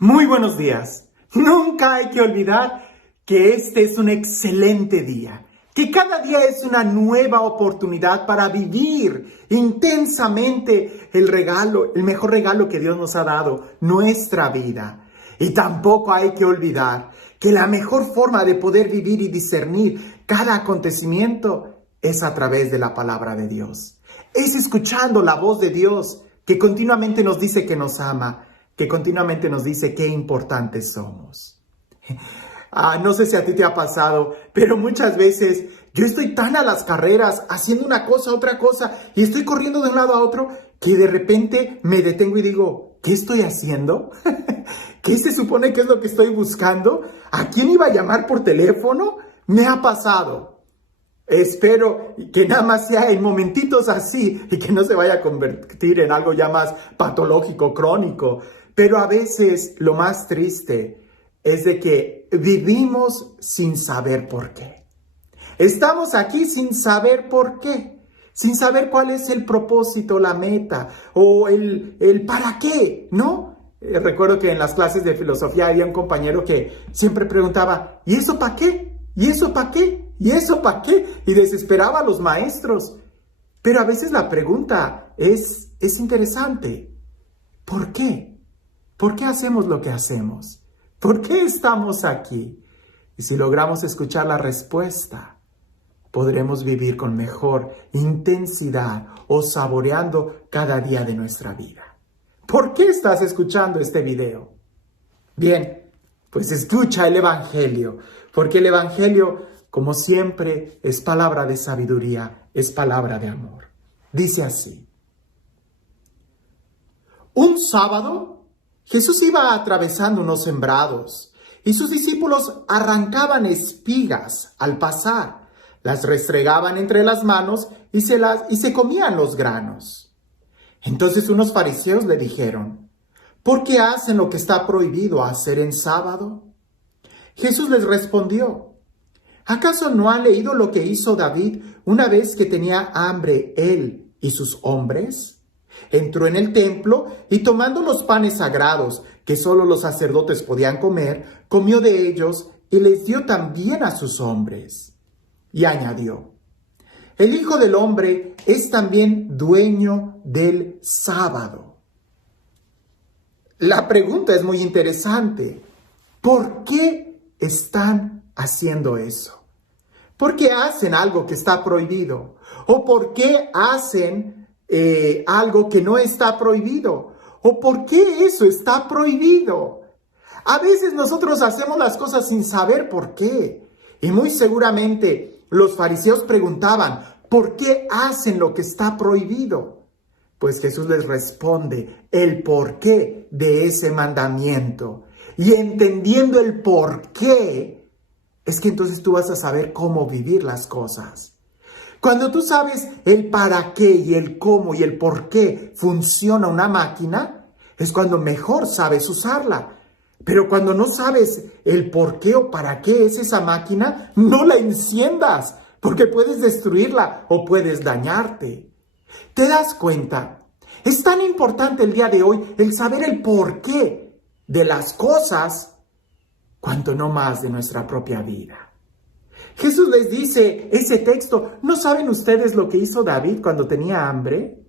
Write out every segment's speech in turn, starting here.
Muy buenos días. Nunca hay que olvidar que este es un excelente día, que cada día es una nueva oportunidad para vivir intensamente el mejor regalo que Dios nos ha dado, nuestra vida. Y tampoco hay que olvidar que la mejor forma de poder vivir y discernir cada acontecimiento es a través de la palabra de Dios. Es escuchando la voz de Dios que continuamente nos dice que nos ama, que continuamente nos dice qué importantes somos. No sé si a ti te ha pasado, pero muchas veces yo estoy tan a las carreras, haciendo una cosa, otra cosa, y estoy corriendo de un lado a otro, que de repente me detengo y digo, ¿qué estoy haciendo? ¿Qué se supone que es lo que estoy buscando? ¿A quién iba a llamar por teléfono? Me ha pasado. Espero que nada más sea en momentitos así y que no se vaya a convertir en algo ya más patológico, crónico. Pero a veces lo más triste es de que vivimos sin saber por qué. Estamos aquí sin saber por qué, sin saber cuál es el propósito, la meta o el para qué, ¿no? Recuerdo que en las clases de filosofía había un compañero que siempre preguntaba, ¿y eso para qué? ¿Y eso para qué? ¿Y eso para qué? Y desesperaba a los maestros. Pero a veces la pregunta es interesante. ¿Por qué? ¿Por qué hacemos lo que hacemos? ¿Por qué estamos aquí? Y si logramos escuchar la respuesta, podremos vivir con mejor intensidad o saboreando cada día de nuestra vida. ¿Por qué estás escuchando este video? Bien, pues escucha el Evangelio, porque el Evangelio, como siempre, es palabra de sabiduría, es palabra de amor. Dice así: un sábado, Jesús iba atravesando unos sembrados y sus discípulos arrancaban espigas al pasar, las restregaban entre las manos y se comían los granos. Entonces unos fariseos le dijeron, ¿por qué hacen lo que está prohibido hacer en sábado? Jesús les respondió, ¿acaso no han leído lo que hizo David una vez que tenía hambre él y sus hombres? Entró en el templo y tomando los panes sagrados que solo los sacerdotes podían comer, comió de ellos y les dio también a sus hombres. Y añadió, el Hijo del Hombre es también dueño del sábado. La pregunta es muy interesante. ¿Por qué están haciendo eso? ¿Por qué hacen algo que está prohibido? ¿O por qué hacen algo que no está prohibido? ¿O por qué eso está prohibido? A veces nosotros hacemos las cosas sin saber por qué. Y muy seguramente los fariseos preguntaban, ¿por qué hacen lo que está prohibido? Pues Jesús les responde el porqué de ese mandamiento. Y entendiendo el porqué, es que entonces tú vas a saber cómo vivir las cosas. Cuando tú sabes el para qué y el cómo y el por qué funciona una máquina, es cuando mejor sabes usarla. Pero cuando no sabes el por qué o para qué es esa máquina, no la enciendas, porque puedes destruirla o puedes dañarte. ¿Te das cuenta? Es tan importante el día de hoy el saber el por qué de las cosas, cuanto no más de nuestra propia vida. Jesús les dice ese texto, ¿no saben ustedes lo que hizo David cuando tenía hambre?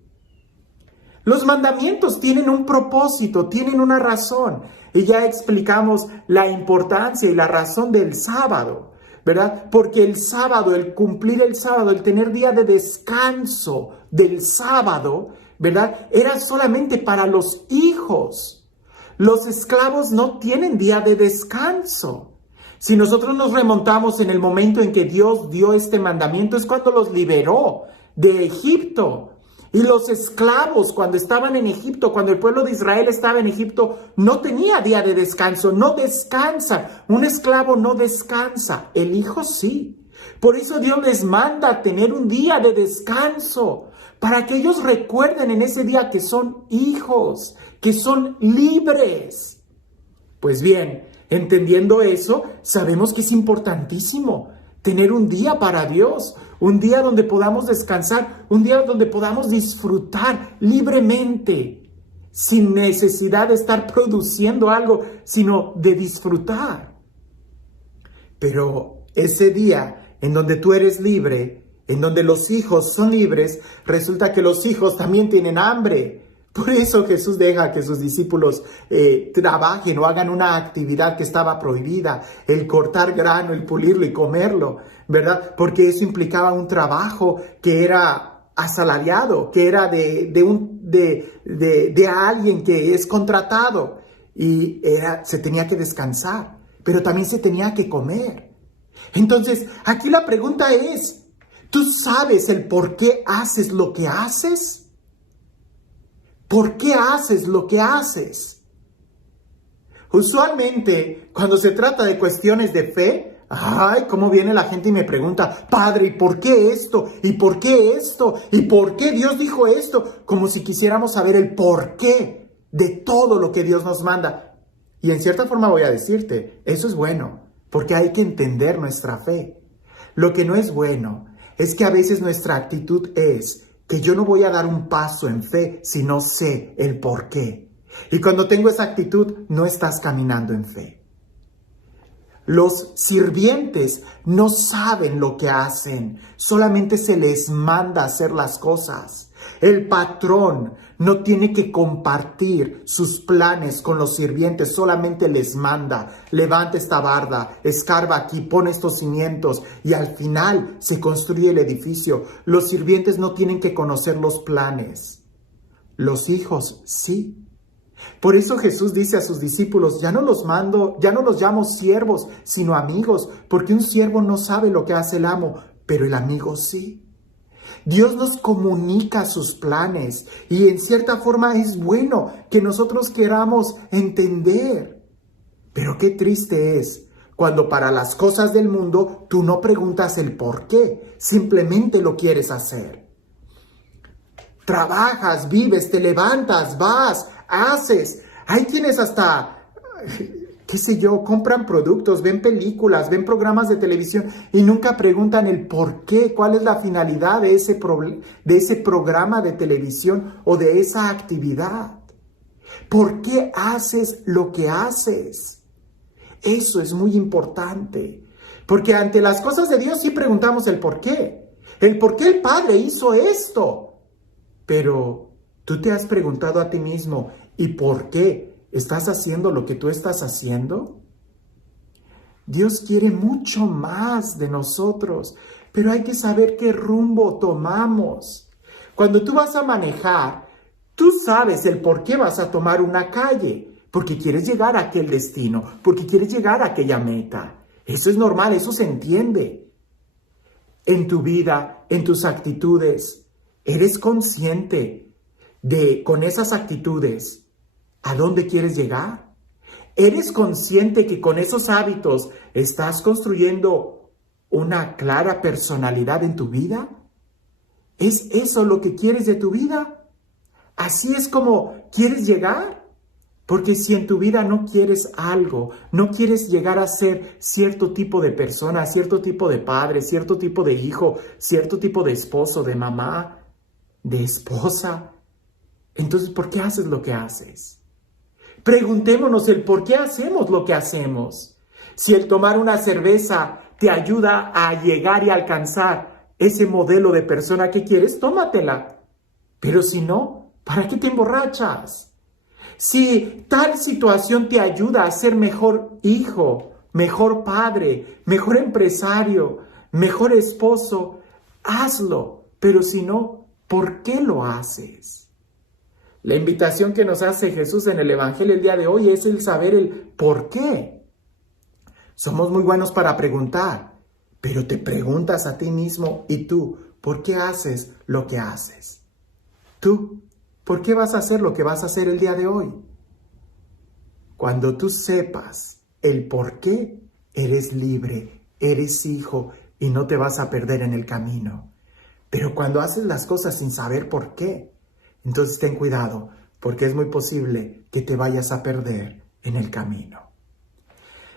Los mandamientos tienen un propósito, tienen una razón. Y ya explicamos la importancia y la razón del sábado, ¿verdad? Porque el sábado, el cumplir el sábado, el tener día de descanso del sábado, ¿verdad? Era solamente para los hijos. Los esclavos no tienen día de descanso. Si nosotros nos remontamos en el momento en que Dios dio este mandamiento, es cuando los liberó de Egipto. Y los esclavos, cuando estaban en Egipto, cuando el pueblo de Israel estaba en Egipto, no tenía día de descanso, no descansan. Un esclavo no descansa, el hijo sí. Por eso Dios les manda tener un día de descanso, para que ellos recuerden en ese día que son hijos, que son libres. Pues bien, entendiendo eso, sabemos que es importantísimo tener un día para Dios, un día donde podamos descansar, un día donde podamos disfrutar libremente. sin necesidad de estar produciendo algo, sino de disfrutar. Pero ese día en donde tú eres libre, en donde los hijos son libres, resulta que los hijos también tienen hambre. Por eso Jesús deja que sus discípulos trabajen o hagan una actividad que estaba prohibida, el cortar grano, el pulirlo y comerlo, ¿verdad? Porque eso implicaba un trabajo que era asalariado, que era de alguien que es contratado y se tenía que descansar, pero también se tenía que comer. Entonces, aquí la pregunta es, ¿tú sabes el por qué haces lo que haces? ¿Por qué haces lo que haces? Usualmente, cuando se trata de cuestiones de fe, cómo viene la gente y me pregunta, Padre, ¿y por qué esto? ¿Y por qué esto? ¿Y por qué Dios dijo esto? Como si quisiéramos saber el por qué de todo lo que Dios nos manda. Y en cierta forma voy a decirte, eso es bueno, porque hay que entender nuestra fe. Lo que no es bueno es que a veces nuestra actitud es que yo no voy a dar un paso en fe si no sé el por qué. Y cuando tengo esa actitud, no estás caminando en fe. Los sirvientes no saben lo que hacen, solamente se les manda hacer las cosas. El patrón no tiene que compartir sus planes con los sirvientes, solamente les manda, levanta esta barda, escarba aquí, pone estos cimientos y al final se construye el edificio. Los sirvientes no tienen que conocer los planes, los hijos sí. Por eso Jesús dice a sus discípulos, ya no los llamo siervos, sino amigos, porque un siervo no sabe lo que hace el amo, pero el amigo sí. Dios nos comunica sus planes y en cierta forma es bueno que nosotros queramos entender. Pero qué triste es cuando para las cosas del mundo tú no preguntas el por qué, simplemente lo quieres hacer. Trabajas, vives, te levantas, vas, haces. Hay quienes hasta, qué sé yo, compran productos, ven películas, ven programas de televisión y nunca preguntan el por qué, cuál es la finalidad de ese programa de televisión o de esa actividad. ¿Por qué haces lo que haces? Eso es muy importante, porque ante las cosas de Dios sí preguntamos el por qué. El por qué el Padre hizo esto. Pero ¿tú te has preguntado a ti mismo, ¿y por qué estás haciendo lo que tú estás haciendo? Dios quiere mucho más de nosotros, pero hay que saber qué rumbo tomamos. Cuando tú vas a manejar, tú sabes el por qué vas a tomar una calle, porque quieres llegar a aquel destino, porque quieres llegar a aquella meta. Eso es normal, eso se entiende. En tu vida, en tus actitudes, ¿eres consciente de, con esas actitudes, a dónde quieres llegar? ¿Eres consciente que con esos hábitos estás construyendo una clara personalidad en tu vida? ¿Es eso lo que quieres de tu vida? ¿Así es como quieres llegar? Porque si en tu vida no quieres algo, no quieres llegar a ser cierto tipo de persona, cierto tipo de padre, cierto tipo de hijo, cierto tipo de esposo, de mamá, de esposa, entonces ¿por qué haces lo que haces? Preguntémonos el por qué hacemos lo que hacemos. Si el tomar una cerveza te ayuda a llegar y alcanzar ese modelo de persona que quieres, tómatela. Pero si no, ¿para qué te emborrachas? Si tal situación te ayuda a ser mejor hijo, mejor padre, mejor empresario, mejor esposo, hazlo. Pero si no, ¿por qué lo haces? La invitación que nos hace Jesús en el Evangelio el día de hoy es el saber el por qué. Somos muy buenos para preguntar, pero te preguntas a ti mismo, ¿y tú por qué haces lo que haces? ¿Tú por qué vas a hacer lo que vas a hacer el día de hoy? Cuando tú sepas el por qué, eres libre, eres hijo y no te vas a perder en el camino. Pero cuando haces las cosas sin saber por qué, entonces ten cuidado, porque es muy posible que te vayas a perder en el camino.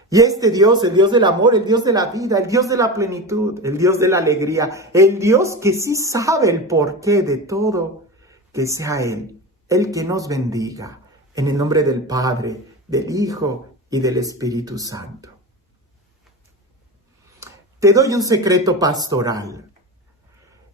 Y este Dios, el Dios del amor, el Dios de la vida, el Dios de la plenitud, el Dios de la alegría, el Dios que sí sabe el porqué de todo, que sea Él el que nos bendiga. En el nombre del Padre, del Hijo y del Espíritu Santo. Te doy un secreto pastoral.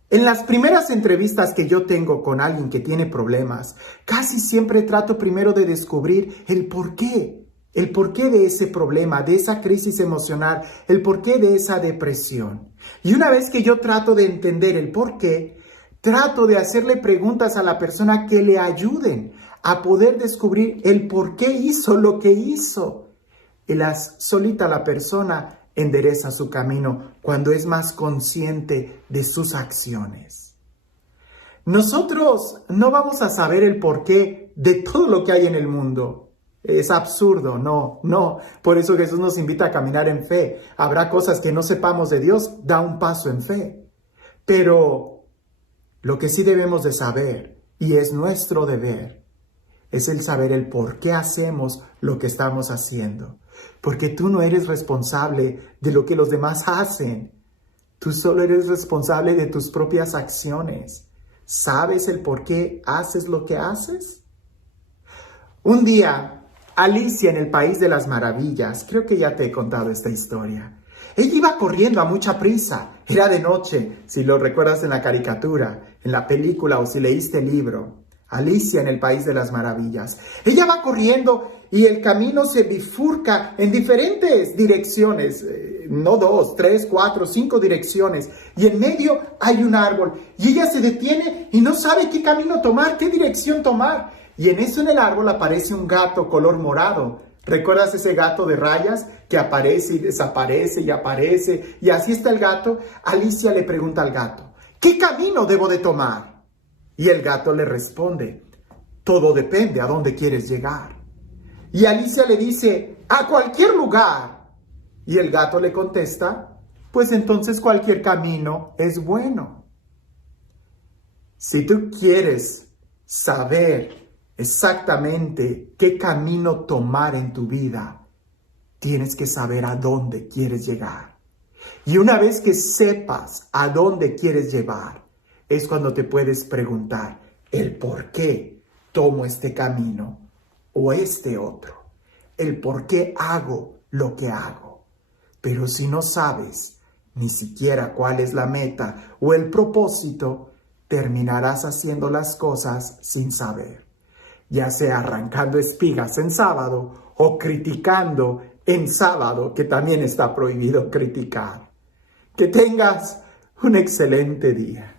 En las primeras entrevistas que yo tengo con alguien que tiene problemas, casi siempre trato primero de descubrir el porqué de ese problema, de esa crisis emocional, el porqué de esa depresión. Y una vez que yo trato de entender el porqué, trato de hacerle preguntas a la persona que le ayuden a poder descubrir el por qué hizo lo que hizo. Y solita la persona endereza su camino cuando es más consciente de sus acciones. Nosotros no vamos a saber el porqué de todo lo que hay en el mundo. Es absurdo, no. Por eso Jesús nos invita a caminar en fe. Habrá cosas que no sepamos de Dios, da un paso en fe. Pero lo que sí debemos de saber, y es nuestro deber, es el saber el por qué hacemos lo que estamos haciendo. Porque tú no eres responsable de lo que los demás hacen. Tú solo eres responsable de tus propias acciones. ¿Sabes el por qué haces lo que haces? Un día, Alicia en el País de las Maravillas, creo que ya te he contado esta historia. Ella iba corriendo a mucha prisa. Era de noche, si lo recuerdas en la caricatura, en la película o si leíste el libro. Alicia en el País de las Maravillas. Ella va corriendo y el camino se bifurca en diferentes direcciones, no 2, 3, 4, 5 direcciones, y en medio hay un árbol, y ella se detiene y no sabe qué camino tomar, qué dirección tomar, y en eso en el árbol aparece un gato color morado. ¿Recuerdas ese gato de rayas que aparece y desaparece y aparece? Y así está el gato. Alicia le pregunta al gato, ¿qué camino debo de tomar? Y el gato le responde, todo depende a dónde quieres llegar. Y Alicia le dice, a cualquier lugar. Y el gato le contesta, pues entonces cualquier camino es bueno. Si tú quieres saber exactamente qué camino tomar en tu vida, tienes que saber a dónde quieres llegar. Y una vez que sepas a dónde quieres llevar, es cuando te puedes preguntar el por qué tomo este camino o este otro. El por qué hago lo que hago. Pero si no sabes ni siquiera cuál es la meta o el propósito, terminarás haciendo las cosas sin saber. Ya sea arrancando espigas en sábado o criticando en sábado, que también está prohibido criticar. Que tengas un excelente día.